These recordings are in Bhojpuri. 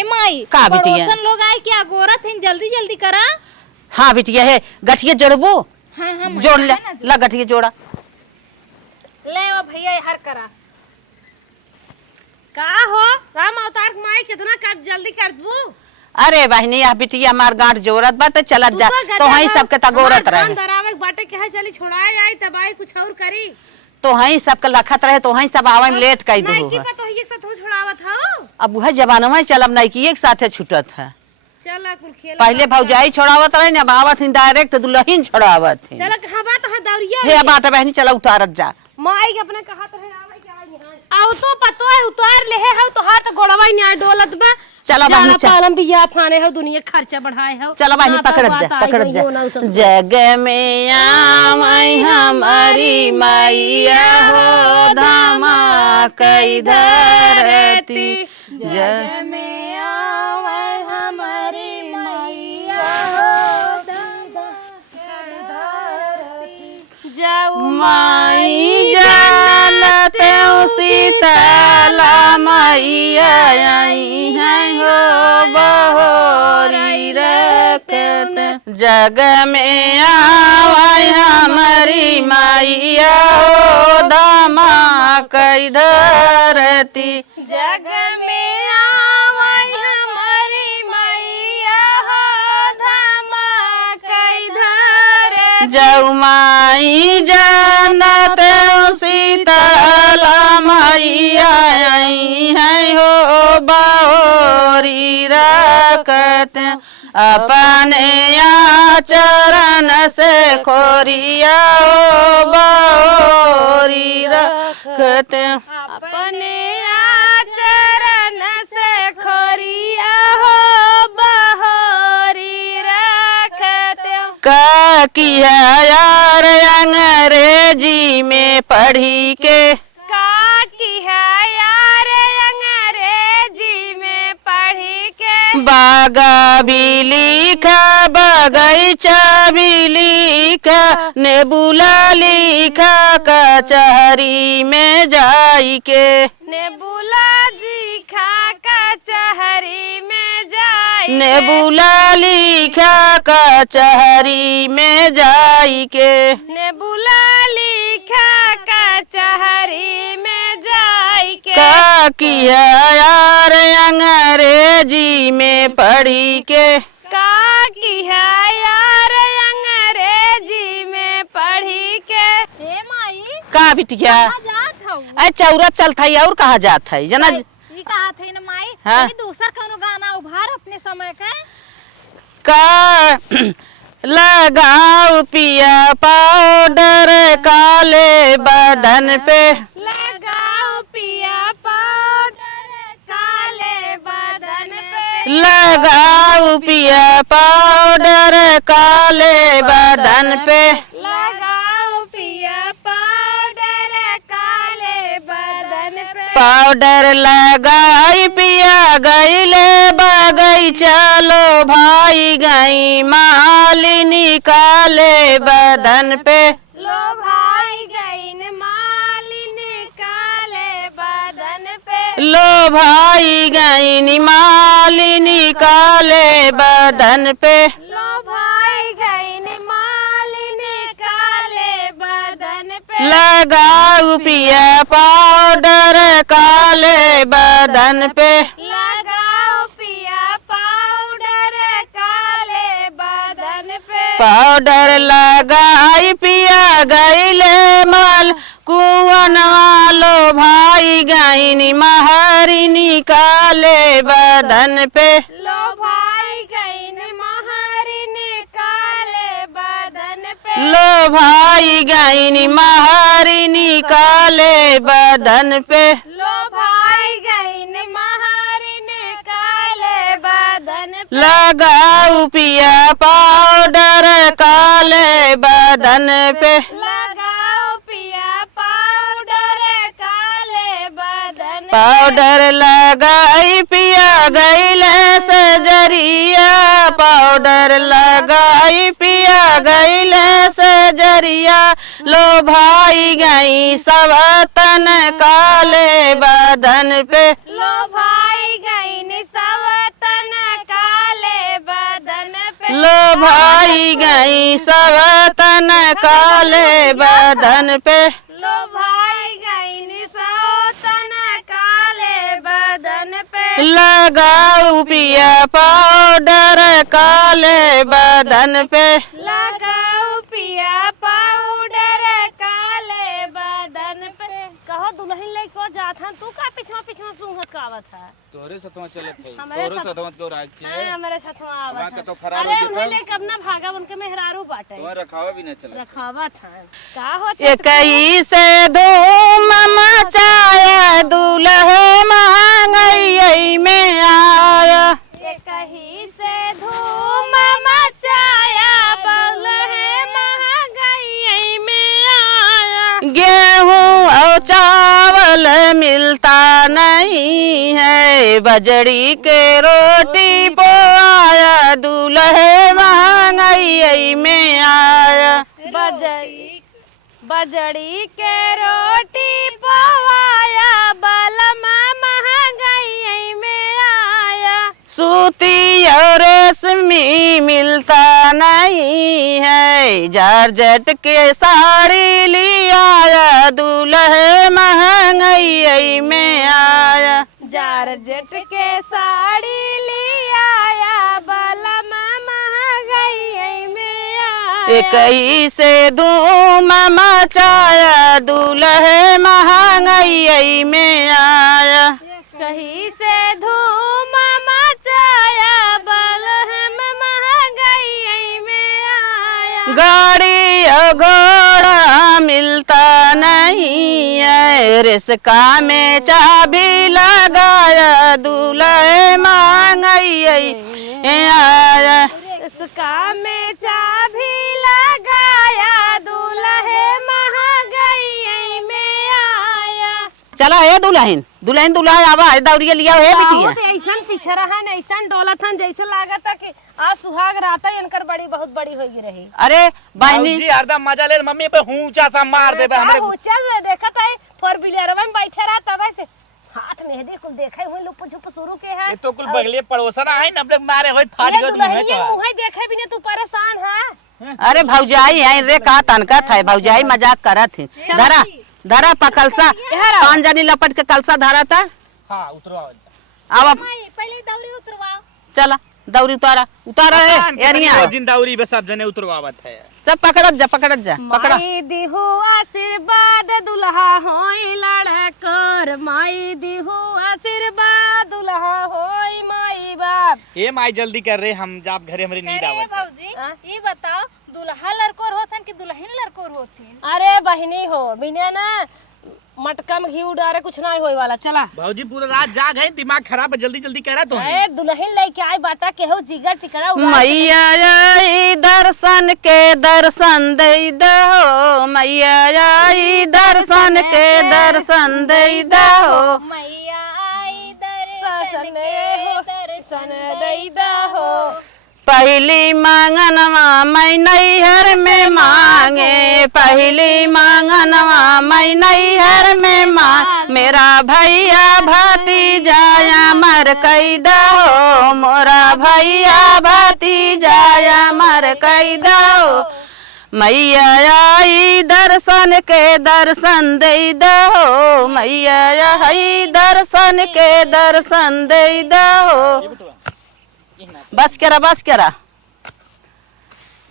ए माई का बिटिया लोग आए क्या गोरत है जल्दी जल्दी करा। हाँ बिटिया है गठिया जोड़बो। हाँ हाँ जोड़ ले ला गठिया जोड़ा ले वो भैया हर करा का हो राम अवतार माई कितना कर जल्दी कर दू। अरे बहनी यह बिटिया हमार गांठ जोरत बाटे चलत जा तो वही सबके तगोरत रहे दरावे बाटे के है चली छोड़ाए आई तबाई कुछ और करी तो वही सबके लखत रहे तो वही सब आवन लेट कर दू। नहीं की पता है एक साथ हो छोड़ावत हो। अब वह जमाना में चलब नहीं की एक साथे छूटत है। चला कुल खेल पहले भौजाई छोड़ावत रहे ना बावत डायरेक्ट दुल्हन छोड़ावत है। चला कहां बात है दौरिया हे बात बहनी चला उतारत जा माई के अपने कहा रहे आवे के आई आओ तो पतो है उतार ले है तो हाथ गोड़वा नहीं डोलत बा। चला बहनी पालम बिया फाने हो दुनिया खर्चा बढ़ाए हो। चला बहनी पकड़त जा जग में आमई हमारी मैया हो धामा कई धरती जग में आवे हमारी मैया हो जाऊ माई जानत सीतला मैया आई है हो बहोरी रखत जग में आवे हमारी मैया हो धामा कई धरती जग में आवे हमारी मैया हो धामा कई धर जऊ माई जानत सीतला मैया आई है हो बहोरी रखत अपने आचरण से खोरिया हो बहोरी रखत अपने आचरण से खोरिया हो बहोरी रखत का किया यार अंग्रेजी में पढ़ी के का की है यार अंग्रेजी में पढ़ी के बागा भी लिखा बगीचा भी लिखा नेबुला लिखा कचहरी में जाई के नेबुला जी खा कचहरी में जाई नेबुला लिखा कचहरी में जाई के नेबुला लिखा कचहरी में जाई के का किया यार अंग्रेजी में पढ़ी के का की है यार अंग्रेजी में पढ़ी के ए माई का बिटिया जात हूँ चौरत चलता है और कहाँ जात है जना ये कहा थे ना माई हाँ? दूसर कौनो गाना उभार अपने समय के का लगाओ पिया पाउडर काले बदन पे लगाओ पिया पाउडर काले बदन पे लगाओ पिया पाउडर काले बदन पे लगाओ पिया पाउडर काले बदन पे पाउडर लगाई पिया गईले बगीचा लो भाई गई मालिनी काले बदन पे लो भाई गईन मालिनी काले बदन पे लो भाई गई मालिनी काले बदन पे लो भाई गईन मालिनी काले बदन पे लगाऊ पिया पाउडर काले बदन पे लगाओ पिया पाउडर काले बदन पे पाउडर लगाई पिया गईले माल कुवन वालो भाई गईनी महारिनी काले बदन पे लो भाई गईन महारिनी काले बदन पे लो भाई गईनी महारिनी काले बदन पे लो भाई गईन महारिनी काले बदन पे लगाऊ पिया पाउडर काले बदन पे लगाओ पिया पाउडर काले बदन पे पाउडर लगाई पिया गईले सजरिया पाउडर लगाई पिया गईले सजरिया लो भाई गई सब तन काले बदन पे लो भाई गईन सब भाई गई सब तन काले बदन पे लो भाई गई सौतन काले बदन पे लगाऊ पिया पाउडर काले बदन पे लगाओ पिया पाउडर काले बदन पे। कहो दुल्हन ले को जात हन तू का पिछवा पिछवा सुंघत कावत है तोरे सतवा चलत है हमारे तोरे साथ- सतवा तो राज नहीं के हमारे छठवा आवत हवा के है। तो खराब अरे हो उन्हें गया ले कब ना भागा उनके मेहरारू बाटे तो रखावा भी नहीं चला रखावत है का हो एकई से धूम मचाया दुल्हे महंगाई में आया कहीं से धूम मचाया बल है महंगाई में आया गेहूं और चावल मिलता नहीं है बजड़ी के रोटी पोया दूल्हे महंगाई में आया बजड़ी के रोटी पवाया बलम महंगाई में आया सूती और रेशमी मिलता नहीं है जारजट के साड़ी लिया दूल्हे महंगाई में आया जारजट के साड़ी लिया बलम महंगाई में आया एक ही से धूम मचाया दूल्हे महंगाई में आया कहीं से धूम मचाया बलहम महंगाई में आया गाड़ी और घोड़ा मिलता नहीं है रिस्का में चाबी लगाया दूल्हे महंगाई आया इसका में चाबी लगाया दूल्हे महंगाई में आया चला है दुल्हन दुल्हन दुल्हा आवा है दौड़िया लिया है बिटिया बहुत ऐसन पिछरा हन ऐसन डोलत हन जैसे लागत है कि आज सुहाग रात इनकर बड़ी बहुत बड़ी होगी रही अरे बहनी जी हरदम मजा ले मम्मी पे ऊंचा सा मार देबे हमरे चल देखत है फोर व्हीलर में बैठे रहा तब से हाथ मेहंदी कुल देखे हुए लुप झुप शुरू के है ये तो कुल बगले पड़ोसन आए न मारे होय फाड़ गयो मुंह तो मुंह देखे बिना तू परेशान है अरे भौजाई है रे का तनकत है भौजाई मजाक करत है धरा धरा पकलसा पान जानी लपट के कलसा धरा था हां उतरवा अब माई पहले दौरी उतरवाओ चला दौरी उतारा उतारा है एरिया जिंदाउरी बस सब जने उतरवावत है सब पकड़त जा पकड़ा माई दिहु आशीर्वाद दुल्हा होई लड़कर माई दिहु आशीर्वाद दुल्हा होई माई बाप ए माई जल्दी कर रे हम जाप घरे हमरे नींद अरे आवत भौजी ये बताओ दुल्हा लड़कोर होथन कि दुल्हन लड़कोर होथिन अरे बहिनी हो बिना ना मटका में घी डारे कुछ नहीं होए वाला चला भौजी पूरा रात जाग है दिमाग खराब है जल्दी जल्दी करा तो ए दुल्हन लेके आई बाटा केहू जिगर टिकरा उड़ा मैया आई दर्शन के दर्शन दे दो मैया आई दर्शन के दर्शन दे दो मैया आई दर्शन दर्शन दैदा हो पहली मांगनवा मैं नैहर में मांगे पहली मांगनवा मैं नैहर में मांग मेरा भैया भतीजाया मर कैदा हो मोरा भैया भतीजाया मर कैदा हो मैया आई दर्शन के दर्शन दे दो मैया आई दर्शन के दर्शन दे दो बस करा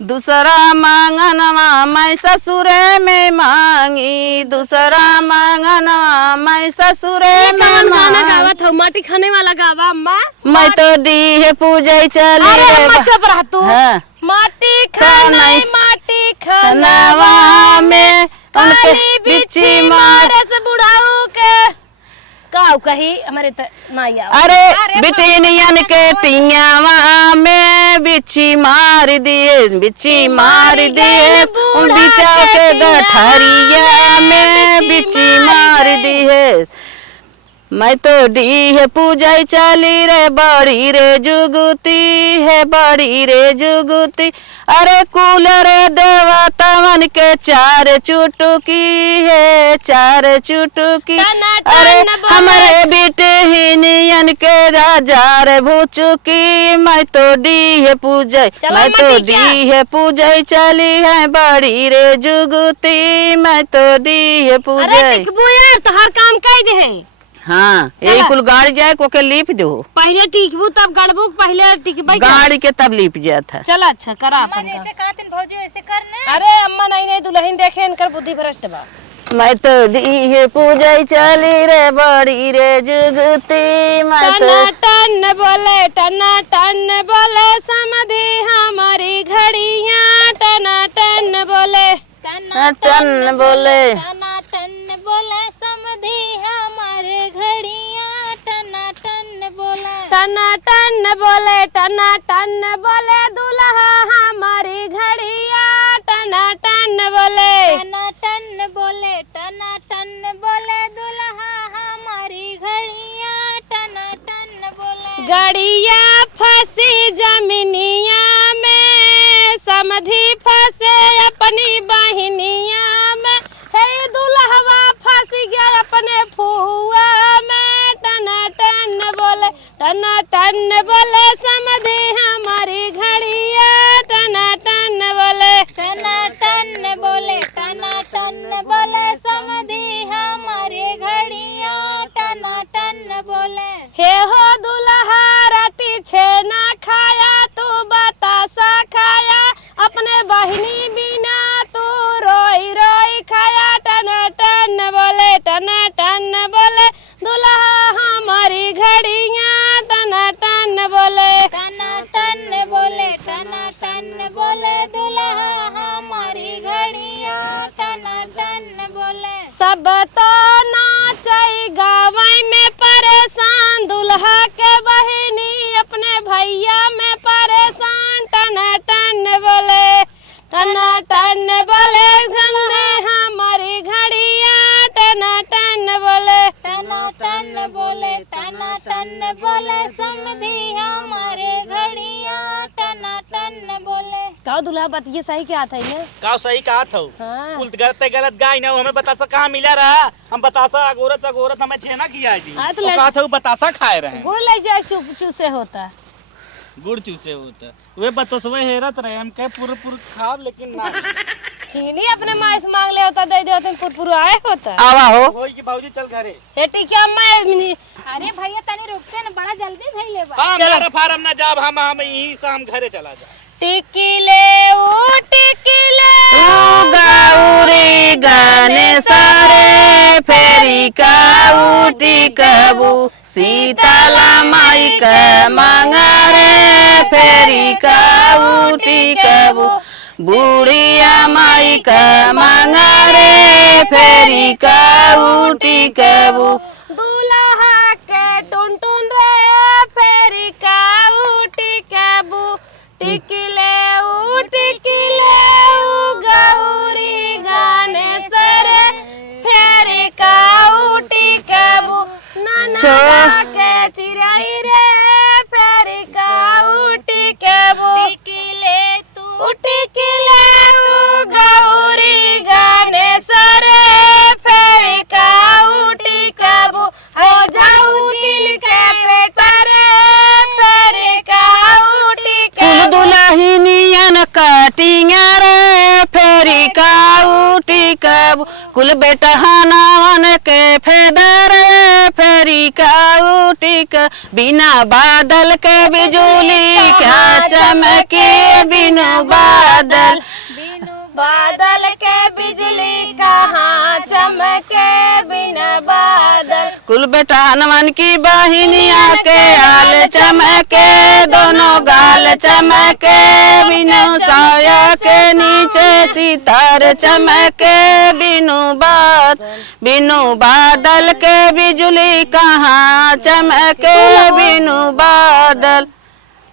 दूसरा मांगनवा मैं ससुरे में मांगी दूसरा मांगनवा मैं ससुरे में गाना मांगी गावत हो माटी खाने वाला गावा अम्मा मैं तो दी पूजे चली अरे रे अम्मा चुप रह तू हाँ। माटी खाना माटी खाना नवा में उनके काली बिच्छी बिच्छी मारे से बुढ़ाऊ के काऊ कही हमारे नाई आवा अरे बिटिनियन के तियावा में बिच्छी मार दिए बिचा के गठरिया में बिच्छी मार दिए मैं तो डी है पूजाई चली रे बड़ी रे जुगुती है बड़ी रे जुगुती। अरे कुल रे देवतावन के चार चुटकी है चार चुटकी। अरे हमारे बेटे हिनियन के राजार भूचुकी। मैं तो डी है पूजाई मैं तो डी है पूजाई चली है बड़ी रे जुगुती। मैं तो डी है पूजाई। तोहर काम कई दे है। हाँ यही कुल गाड़ी जाए को के लीप दो। पहले टिकबू तब गड़बू पहले टिकबू गाड़ी के तब लीप जाता। चल अच्छा करा अपन का। जैसे कहते भौजी वैसे करना। अरे अम्मा नहीं दुल्हन देखे इनकर बुद्धि भ्रष्ट बा। मैं तो दी है पूजाई चली रे बड़ी रे जुगती। मैं तो टन बोले समधी हमारी घड़ियां टन बोले टन बोले टन बोले समधी हमारे घड़ियां टन बोले टन बोले दूल्हा हमारी घड़ियां टन बोले टन बोले दूल्हा हमारी घड़ियां टन बोले। गड़िया फंसी जमीनिया में समधी फंसे अपनी बहनिया में। हे दुल्हवा फंस गया अपने फुआ में टन बोले समधी हमारी घड़िया टन बोले टन बोले समधी हमारे घड़ियां टन बोले। हे हो दुल्हा राती छेना खाया तू बतासा खाया अपने बहिनी बिना तू रोई रोई खाया टन बोले दुल्हा हमारी घड़ियां टन बोले टन बोले दुल्हा हमारी घड़ियां टन बोले। सब तो नाचई गावई में परेशान दुल्हा के बहिनी अपने भैया में परेशान टन बोले घंटे हमारी घड़ियां टन बोले टन बोले समधी हमारे घड़ियां टन बोले। का दुल्हा बात ये सही क्या था इन्हें? का सही कहा था। हाँ। कुल गलत गाय ना हमें बतासा कहाँ मिला रहा। हम बतासा अगोरत हमें छेना किया थी। हाँ, तो कहा था बतासा खाए रहे। गुड़ ले जाए चूसे होता गुड़ चूसे होता वे बतसवे हेरत रहे हम कहे पूरे खाब लेकिन ना चीनी अपने माँ से मांग ले होता दे देते पुरपुर आए होता। आवा हो होई कि बाबूजी चल घरे। हे ठीक है अम्मा अरे भैया तनी रुकते ना बड़ा जल्दी भई ले बा। चल फारम ना जाब हम यहीं से हम घरे चला जा। टिकिले गौरी गाने सारे फेरी का उठी कबू सीताला माई का मंगारे फेरी का उठी कबू बुढ़िया माई का मंगारे फेरी का उठी कबू दूल्हा के टुन रे फेरी का उठी कबू टिकिले गौरी गाने सरे फेरी का उठी कबू नाना के चिराई रे फेरी का उठी कबू टिकिले गौरी गाने सरे फेरी का उठी कबू हो जाऊ दिल के पेटा रे फेरी का उठी कुल दुल्हनियन कटिया रे फेरी का उठी कबू कुल बेटा हनावन के फेदर फेरी का उठी क बिना बादल के बिजुली क्या चमके बिनु बादल के बिजली कहाँ चमके बिना बादल कुल बेटा हनुमान की बहिनिया के हाल चमके दोनों गाल चमके बिनु साया के नीचे सितार चमके बिनु बादल के बिजली कहाँ चमके बिनु बादल।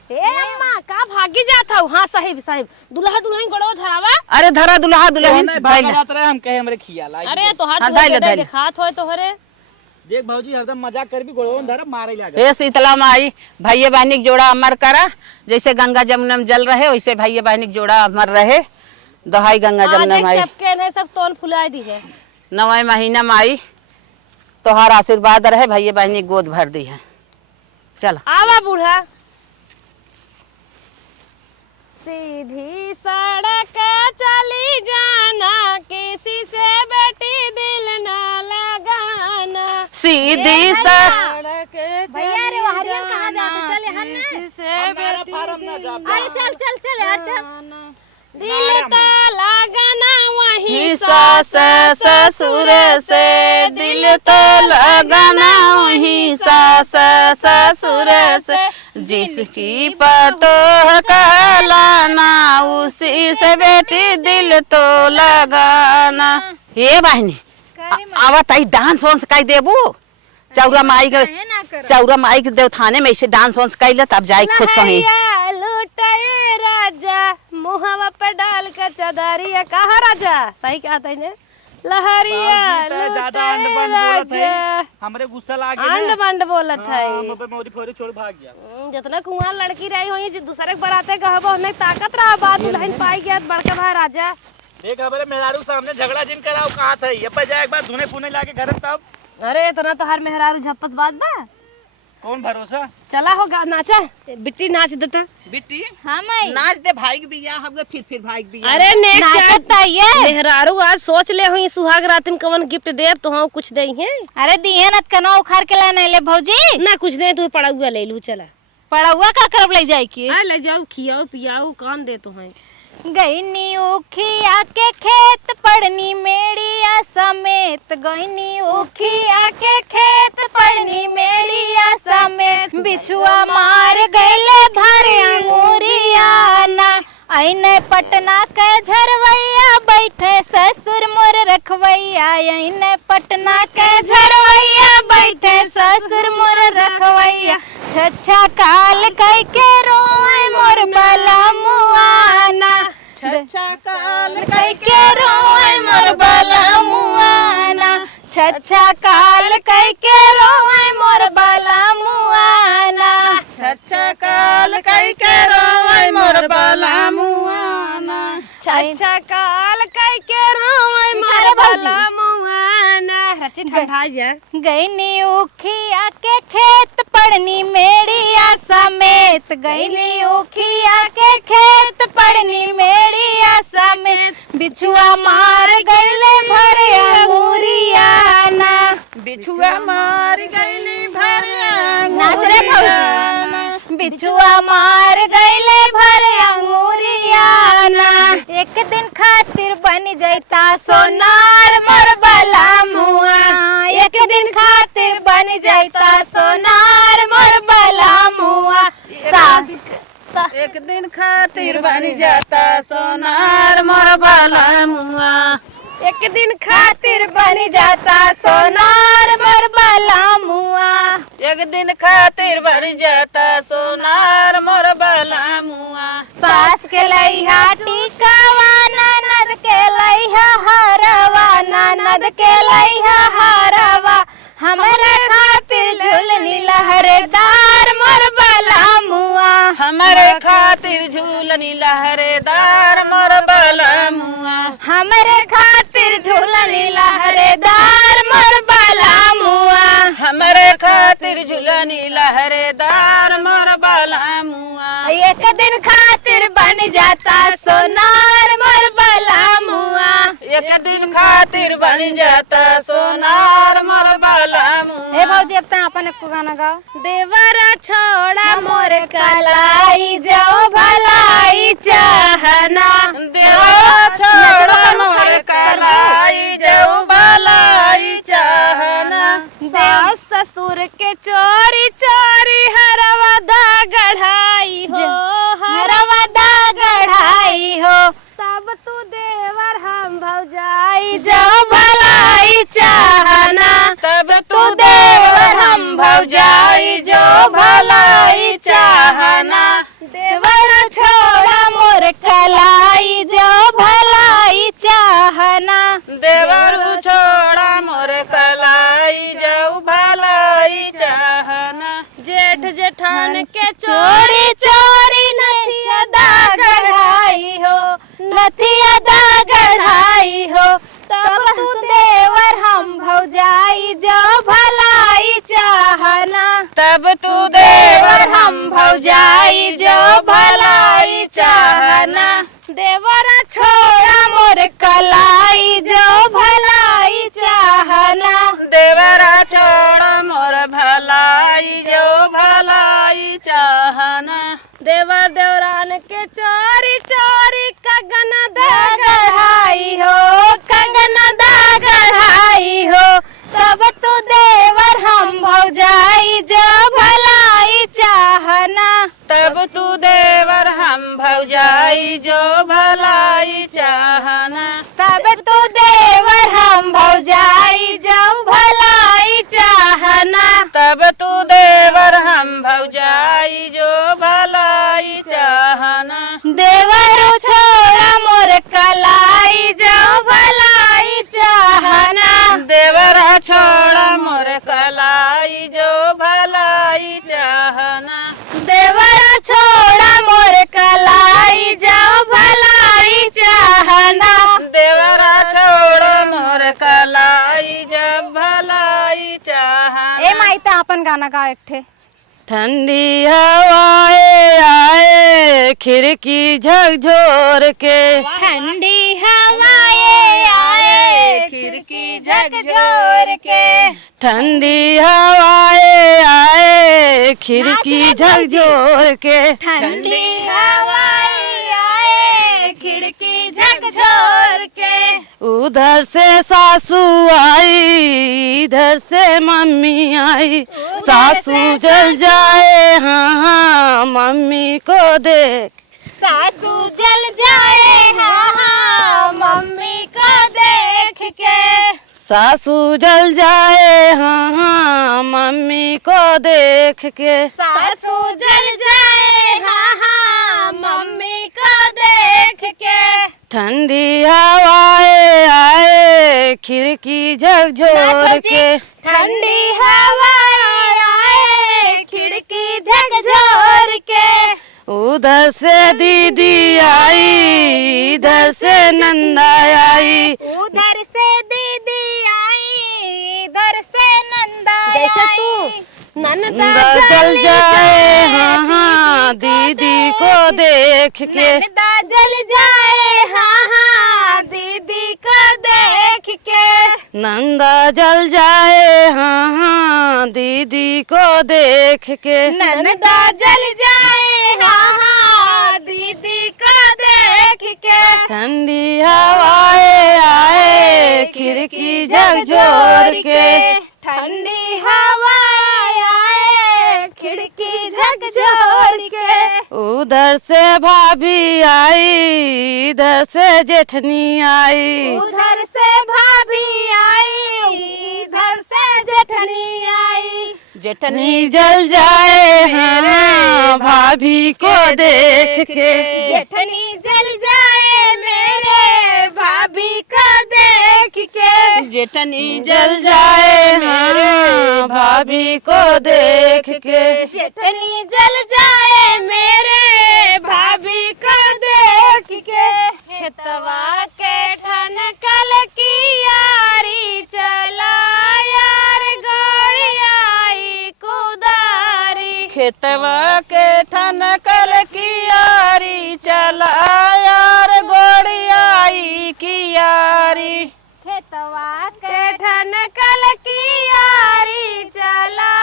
ए अम्मा का भागी जाता हूँ। हाँ साहिब दुल्हा दुल्हन गड़ो धरावा। अरे धरा दुल्हा दुल्हन भाग जात रहे हम कहे हमरे खियाला। अरे तो हाथ हाँ, धो दे खात होए तोहरे देख भाजी हरदम मजाक कर भी गोड़ो धर मारे लगा। हे शीतला माई भैया बहनी के जोड़ा अमर करा, जैसे गंगा जमुना में जल रहे वैसे भैया बहनी के जोड़ा अमर रहे। दोहाई गंगा जमुना माई। सबके ने सब तोन फुलाई दी है। 9वें महीना माई तोहार आशीर्वाद रहे, भैया बहनी गोद भर दी है। चल आवा बूढ़ा। सीधी सड़क चली जाना, किसी से बेटी दिल ना लगाना। सीधी सड़क भैया रे हरियन कहाँ जाते? चले हम ना फार्म ना जा। अरे चल चल चल यार चल। दिल तो लगाना वही सास ससुर से, दिल तो लगाना वही सास ससुर से। जिसकी पतोह कहलाना उसी से बेटी दिल तो लगाना। ये बहनी आवत आई डांस वांस कई देबू चौरा माई के, चौरा माई के देवथाने में ऐसे डांस वांस कैले तब जाई खुश रही। लुटाए राजा मुहवा पे डाल कर चदरिया। कहा राजा सही कहता है लहरिया ज्यादा अंड बंड बोलत है, हमरे गुस्सा लाग गया। अंड बंड बोलत है। मोरी फोरी छोड़ भाग गया। जितना कुआं लड़की रही हुई दूसरे के बराते कहबो नहीं ताकत रहा बात दुल्हन पाई गया बड़का भाई राजा। देख हमारे मेहरारू सामने झगड़ा जिन कराओ कहा था ये पे जाए एक बार धुने पुने लाके घर तब। अरे इतना तो हर मेहरारू झप्पस बात बा। कौन भरोसा। चला होगा नाचा बिट्टी नाच देता। बिट्टी हाँ माई नाच दे भाई के बिया हम फिर भाई के बिया। अरे नाचत था ये। मेहरारू आज सोच ले हुई सुहाग रातिन कवन गिफ्ट दे तो हाँ कुछ दे हैं। अरे दिए न कनो उखाड़ के लाने ले भौजी ना कुछ दे तो पड़ा हुआ ले लू। चला पड़ा हुआ का करब ले जाए की। हाँ ले जाओ खियाओ पियाओ काम दे तो हैं। गईनी उखिया के खेत पड़नी मेड़िया समेत। गईनी उखिया के खेत पड़नी मेड़िया समेत। बिछुआ मार गईले भर अंगूरिया ना। आईने पटना के झरवैया बैठे ससुर मोर रखवैया। आईने पटना के झरवैया बैठे ससुर मोर रखवैया। छछा काल कई के रोए मोर बला मुआना। छछा काल कई के रोए मोर बला मुआना। छछा काल कई के रोए मोर बला मुआना। छछा काल कई के रोए मोर बला मुआना। छछा काल कई के रोए मोर बला मुआना। हची ठंडा जा। गईनी उखिया के खेत पड़नी मेड़िया समेत। गईनी उखिया के खेत पड़नी मेड़िया समेत। बिछुआ मार गईले भरे अंगूरिया ना। बिछुआ मार गईली भरे नाच रे भौजी। बिछुआ मार गईले भरे अंगूरिया ना। एक दिन खातिर बन जाता सोनार मोर बला मुआ। एक दिन खातिर बन जाता सोनार मोर बला मुआ। सास एक दिन खातिर बन जाता सोनार मोर बला मुआ। एक दिन खातिर बन जाता सोनार मोर बला मुआ। एक दिन खातिर बन जाता सोनार मोर बला मुआ। सास के लइहा टीकावा ननद के लइहा हरवा। ननद के लइहा हरवा। हमरे खातिर झुलनी लहरेदार मोर बला मुआ। हमारे खातिर झूलनी लहरेदार मोर बला मुआ। हमरे खातिर झुलनी लहरेदार मोर बला मुआ। हमारे खातिर झूलनी लहरेदार मोर बला मुआ। एक दिन खातिर बन जाता सोनार मोर बला मुआ। एक दिन खातिर बन जाता सोनार मोर बला मुआ। ए भौजी अब तक अपन एक गाना गाओ। देवरा छोड़ा मोर कलाई जाओ भलाई चाहना। देवा छोड़ा मोर कलाई जाऊ भलाई चाहना। सास ससुर के चोरी चोरी हरवा दा गढ़ाई हो। हरवा दा गढ़ाई हो। सब तू देवर हम भौजाई जाओ भलाई चाहना। तब तू देवर हम भौजाई जो भलाई चाहना। देवर छोड़ा मोर कलाई जो भलाई चाहना। देवरू छोड़ा मोर कलाई जाऊ चाहना देवरा छोड़ा मोर कलाई जो भलाई चाहना। देवरा छोड़ा मोर भलाई जो भलाई चाहना देवर देवरान के चोरी चोरी कगन दा गढ़ाई हो कंगन दा गढ़ाई हो तब तू देवर हम भौजाई जो भलाई चाहना। तब तू देवर हम भौजाई जो भलाई चाहना तब तू देवर हम भौजाई जो भलाई चाहना। तब तू देवर हम भौजाई जो भलाई चाहना देवर छोड़ा मोर कलाई जो भलाई चाहना। देवरा छोड़ा मोर कलाई जो भलाई चाहना देवर छोड़ा मोर कलाई जो भलाई चाहना। देवरा छोड़ा मोर कलाई जब भलाई चाहना। ए माइता अपन गाना गा एक ठे। ठंडी हवाएं आए खिड़की झकझोर के ठंडी हवाएं आए खिड़की झकझोर के। ठंडी हवाएं आए खिड़की झकझोर के ठंडी हवाएं आए खिड़की झकझोर के। उधर से सासू आई इधर से मम्मी आई सासू जल जाए हाँ हाँ मम्मी को देख सासू जल जाए हाँ हाँ मम्मी को देख के। सासू जल जाए हाँ हाँ मम्मी को देख के सासू जल जाए हाँ हाँ मम्मी को देख के। ठंडी हवाएं आए खिड़की झकझोर के ठंडी हवाएं आए खिड़की झकझोर के। उधर से दीदी आई इधर से नंदा आई उधर से दीदी आई इधर से नंदा जैसे आई। तू ननदा नंदा जल जाए हाँ हाँ दीदी को देख के नंदा जल जाए हाँ हाँ दीदी को देख के। नंदा जल जाए हाँ हाँ दीदी को देख के नंदा जल जाए हाँ हाँ दीदी को देख के। ठंडी हवाएं आए खिड़की झकझोर के ठंडी हवाएं आए खिड़की झकझोर के। उधर से भाभी आई इधर से जेठनी आई उधर से भाभी आई इधर से जेठनी आई। जेठनी जल जाए हाँ भाभी को देख के जेठनी जल जाए मेरे भाभी को देख के। जेठनी जल जाए हाँ भाभी को देख के जेठनी जल जाए मेरे भाभी को देख के। खेतवा के ठनकल की यारी चला यार गोड़ियाई कुदारी। खेतवा के ठनकल की यारी चला यार गोड़ी आई की यारी खेतवा के ठनकल की यारी चला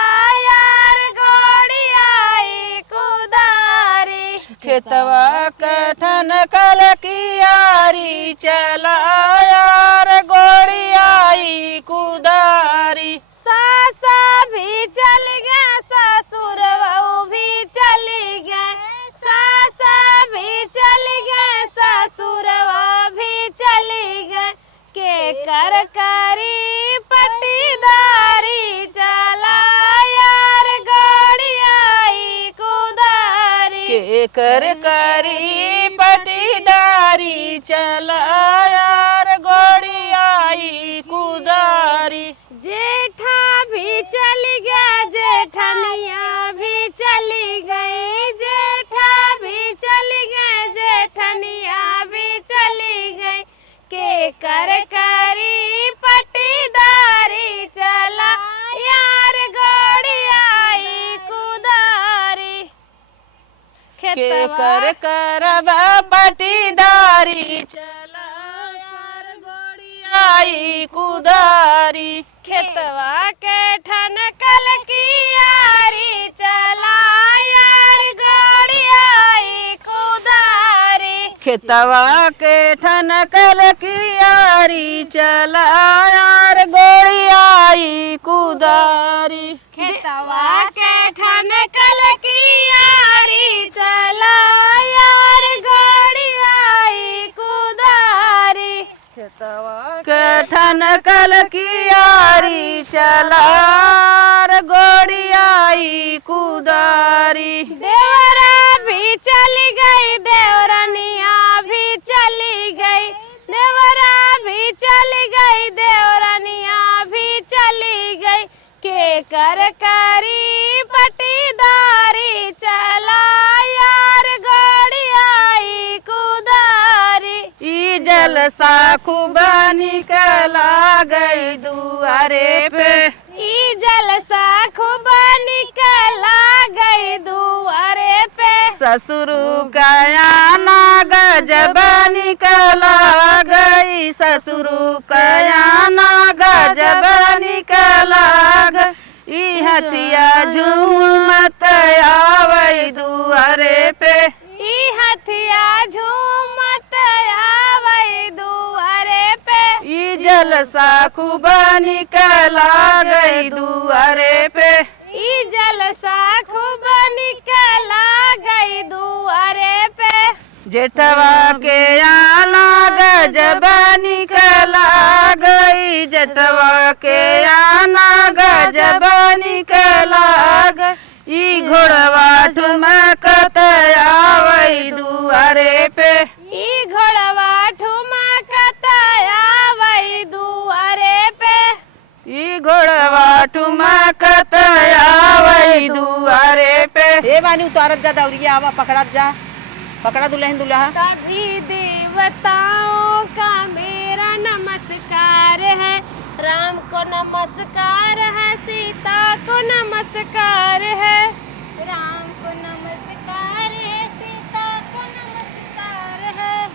यार गोड़ियाई कुदारी। खेतवा के ठनकल की यारी चला यार गोड़ी आई कुदारी। सासा भी चल गए ससुर बहू भी चली गए। सासा भी चल गए ससुर भी चली गए। के कर करी पटीदारी चला यार गोड़ियाई कुदारी। के कर करी पटीदारी चला यार गोड़ी आई कुदारी। जेठा भी चली गया जेठनिया भी चली गई। जेठा भी चली गए जेठनिया भी चली गई। के कर करी पटीदारी चला यार गोड़ियाई कुदारी। के कर करबा पटीदारी चला यार गोड़ियाई कुदारी। खेतवा के ठनकल की यारी चला यार गोड़ियाई कुदारी। खेतवा के ठनकल की यारी चला यार गोड़ियाई कुदारी। खेतवा के ठनकल की यारी चला यार गोड़ियाई कुदारी। के ठनकल की यारी चला यार गोड़ियाई कुदारी। देवरा भी चली गई देवरनिया भी चली गई। देवरा भी चली गई देवरनिया भी चली गई। के कर करी पटीदारी चला यार गोड़ियाई कुदारी। ई जलसा खूब निकला गई दुआरे पे। ई जलसा खूब निकला गई दुआरे पे। ससुर कयाना गजब निकला गई। ससुर कयाना गजब निकला गई। ई हथिया झूमत आवई दुआरे पे। ई हथिया झूमत आवई दुआरे पे। ई जलसा खूब निकला गई दुआरे पे। ई जलसा खूब निकला गई दुआरे पे। जेठवा के आना गजब निकला गई। जेठवा के आना गजब निकला गई। ई घोड़वा ठुमकत आवई दुआरे पे। ई घोड़वा ठुमकत आवई दुआरे पे। ई घोड़वा ठुमकत आवई दुआरे पे। ए बानी उतारत जा दौरिया आवा पकड़त जा। पकड़ा दुल्हन दुल्हा। सभी देवताओं का मेरा नमस्कार है। राम को नमस्कार है सीता को नमस्कार है। राम को नमस्कार है सीता को नमस्कार है।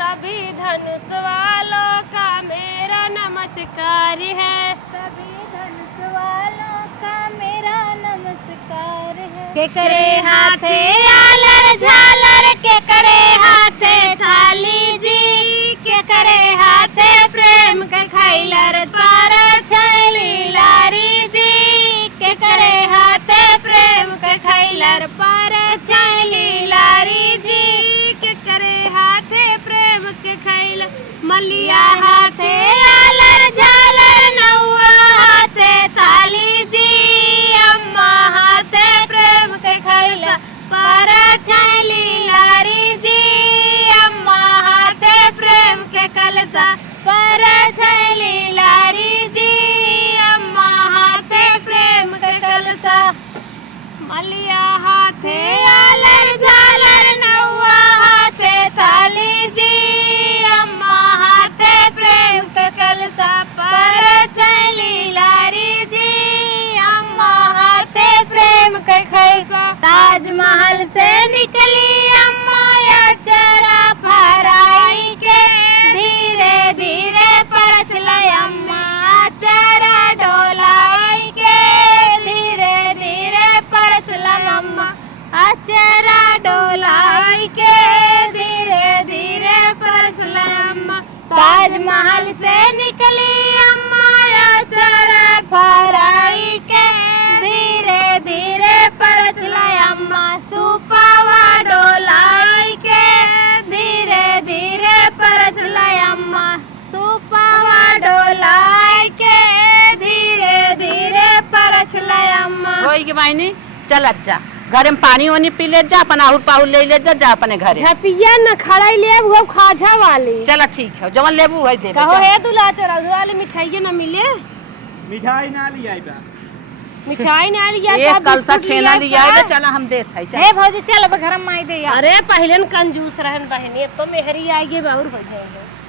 सभी धनुष वालों का मेरा नमस्कार है। सभी धनुष वालों का मेरा नमस्कार है। के करे हाथे आलर झालर के करे हाथे थाली जी। के करे हाथे प्रेम के खैलर द्वार छैली लारी जी। के करे हाथे प्रेम के खैलर पर छैली लारी जी। के करे हाथे प्रेम के खैल मलिया हाथे आलर झालर नौआ हाथे थाली जी। अम्मा हाथे प्रेम के खैला पर छैली लारी जी। अम्मा हाथे प्रेम के कलसा पर छैली लारी जी। अम्मा हाथे प्रेम के कलसा मलिया हाथे आलर झालर नौआ हाथे थाली जी। अम्मा हाथे प्रेम के कलसा पर छैली लारी जी। अम्मा हाथे प्रेम के खैसा ताजमहल से निकली अम्मा या चरा फराई के। धीरे धीरे परछल अम्मा चरा डोलाई के। धीरे धीरे परछल अम्मा अचरा डोलाई के। धीरे धीरे परछल अम्मा ताजमहल से निकली अम्मा अचरा फराई के। धीरे धीरे परछल अम्मा सुपावा डोलाई के। धीरे धीरे परछल अम्मा सुपावा डोलाई के। धीरे धीरे परछल अम्मा। होई के बाइनी चलत जा घरे में पानी वानी पी ले जा। अपन आहुर पाहुर ले ले जा अपने घरे। झपिया न खड़ाई ले वो खाजा वाली। चला ठीक है जवन लेबू है दे। कहो हे दूल्हा चौरा वाली मिठाई न मिले। मिठाई ना लिया बा। मिठाई ना लिया एक कलसा छेना लिया है चला हम देत है। हे भौजी चल अब घर में आई दे यार। अरे पहले कंजूस रहन बहनी अब तो मेहरी आएगी बहुत हो जाएगी।